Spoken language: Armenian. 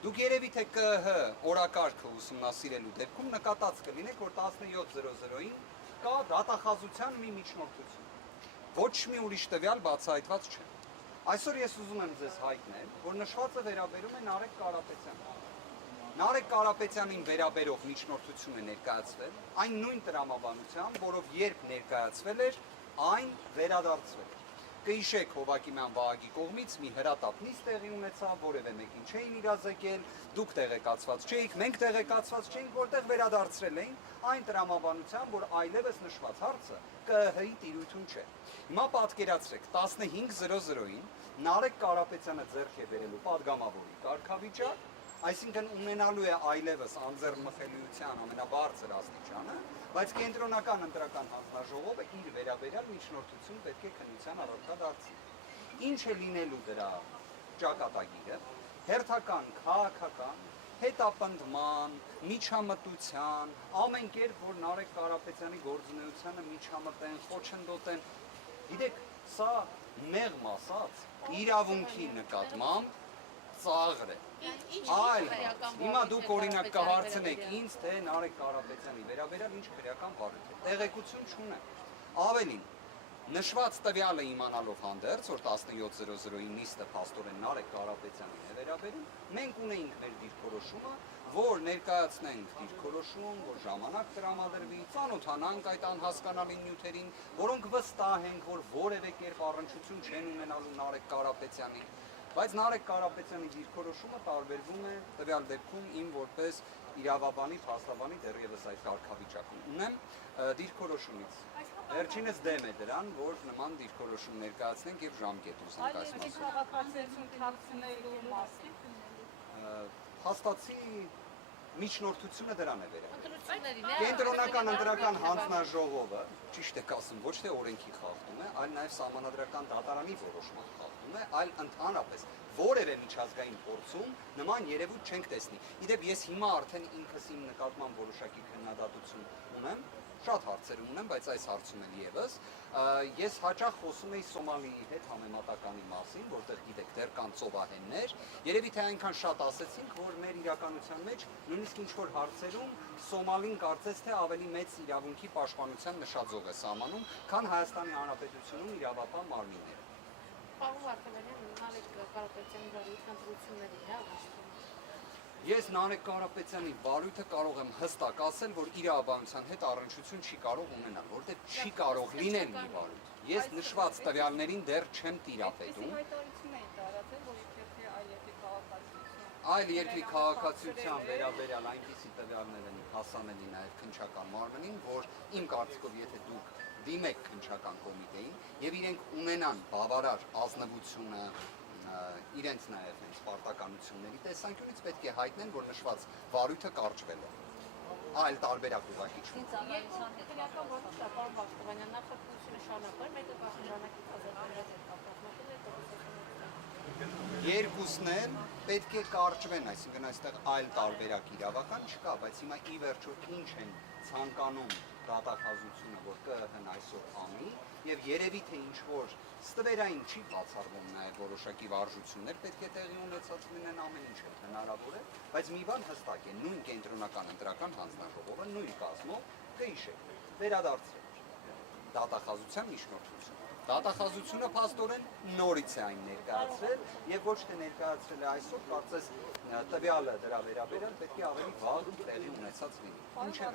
Դուք երևի թե ԿՀ օրակարգը ուսումնասիրելու դեպքում նկատած կլինեք, որ 17:00-ին կա դատախազության մի միջնորդություն։ Ոչ մի ուրիշ տվյալ բացահայտված չէ։ Այսօր ես ուզում եմ ձեզ հայտնել, որ նշվածը վերաբերում է Նարեկ Կարապետյանին։ Նարեկ Կարապետյանին վերաբերող միջնորդություն է ներկայացվել այն նույն տրամաբանությամբ, որով երբ ներկայացվել էր, այն վերադարձվել էր։ Կհիշեք Հովակիմյան Վահագի կողմից մի հրատապ նիստ տեղի ունեցավ, որևէ մեկին չէին իրազեկել, դուք տեղեկացված չէիք, մենք տեղեկացված չէինք, որտեղ վերադարձրել էին այն տրամաբանությամբ, որ այլևս նշված հարցը ԿՀ-ի տիրույթում չէ։ Հիմա պատկերացրեք 15:00-ին Նարեկ Կարապետյանը ձեռք է բերելու падգամավորի կարգավիճակ, այսինքն ունենալու է այլևս անձեռնմխելիության ամենաբարձր աստիճանը, բայց կենտրոնական ընտրական հանձնաժողովը իր վերաբերյալ միջնորդություն պետք է քննության առարկա դարձի։ Ինչ է լինելու դրա ճակատագիրը, հերթական քաղաքական, հետապնդման, միջամտության, ամեն կերպ, որ Նարեկ Կարապետյանի գործունեությանը միջամտեն, խոչընդոտեն, գիտեք, սա մեղմ ասած իրավունքի նկատմամբ ծաղր է։ Այլ հիմա դուք օրինակ կհարցնեք ինձ, թե Նարեկ Կարապետյանի վերաբերյալ ինչ քրեական բարույթ է։ Տեղեկություն չունեմ։ Ավելին, նշված տվյալը իմանալով հանդերձ, որ 17:00-ին նիստը փաստորեն Նարեկ Կարապետյանին է վերաբերում, մենք ունեինք մեր դիրքորոշումը, որ ներկայացնենք դիրքորոշում, որ ժամանակ տրամադրվի, ծանոթանանք այդ անհասկանալի նյութերին, որոնք վստահ ենք, որ որևէ կերպ առնչություն չեն ունենալու Նարեկ Կարապետյանին, բայց Նարեկ Կարապետյանի դիրքորոշումը տարբերվում է տվյալ դեպքում իմ որպես իրավաբանի, փաստաբանի դեռևս այդ կարգավիճակում ունեմ դիրքորոշումից։ Վերջինս դեմ է դրան, որ նման դիրքորոշում ներկայացնենք եւ ժամկետ ուզենք այս մասով։ Հաստացի միջնորդությունը դրան է վերաբերում։ Կենտրոնական ընտրական հանձնաժողովը, ճիշտ եք ասում, ոչ թե օրենքի խախտում է, այլ նաև սահմանադրական դատարանի որոշման խախտում է, այլ ընդհանրապես որևէ միջազգային փորձում նման երևույթ չենք տեսնի։ Իդեպ ես հիմա արդեն ինքս իմ նկատմամբ որոշակի քննադատություն ունեմ, շատ հարցեր ունեմ, բայց այս հարցում էլ եւս ես հաճախ խոսում էի Սոմալիի հետ համեմատականի մասին, որտեղ գիտեք դեռ կան ծովահեններ, երևի թե այնքան շատ ասեցինք, որ մեր իրականության մեջ նույնիսկ ինչ որ հարցերում Սոմալին կարծես թե ավելի մեծ իրավունքի պաշտպանության նշաձող է սահմանում, քան Հայաստանի Հանրապետությունում իրավապահ մարմինները։ Պարոն Վարդանյան, Նարեկ Կարապետյանի բարույթների Ես Նարեկ Կարապետյանի բարույթը կարող եմ հստակ ասել, որ իրավաբանության հետ առնչություն չի կարող ունենալ, որտեղ չի կարող լինել մի բարույթ։ Ես նշված տվյալներին դեռ չեմ տիրապետում։ Այլ երկրի քաղաքացիության վերաբերյալ այնպիսի տվյալներ են հասանելի նաև քննչական մարմնին, որ իմ կարծիքով եթե դուք դիմեք քննչական կոմիտեին եւ իրենք ունենան բավարար ազնվությունը իրենց նաև հենց պարտականությունների տեսանկյունից պետք է հայտնեն, որ նշված բարույթը կարճվել է։ Այլ տարբերակ ուղղակի չունի։ Երկուսն էլ պետք է կարճվեն, այսինքն այստեղ այլ տարբերակ իրավական չկա, բայց հիմա ի վերջո ինչ են ցանկանում դատախազությունը, որ ԿՀ-ն այսօր անի, եւ երևի թե ինչ որ ստվերային չի բացառվում նաև որոշակի վարժություններ պետք է տեղի ունեցած լինեն, ամեն ինչ էլ հնարավոր է, բայց մի բան հստակ է, նույն կենտրոնական ընտրական հանձնաժողովը նույն կազմով կհիշեք, վերադարձրել դատախազության միջնորդությունը։ Դատախազությունը փաստորեն նորից է այն ներկայացրել եւ ոչ թե ներկայացրել է այսօր, կարծես տվյալը դրա վերաբերյալ պետք է ավելի վաղ տեղի ունեցած լինի։ Ինչ է։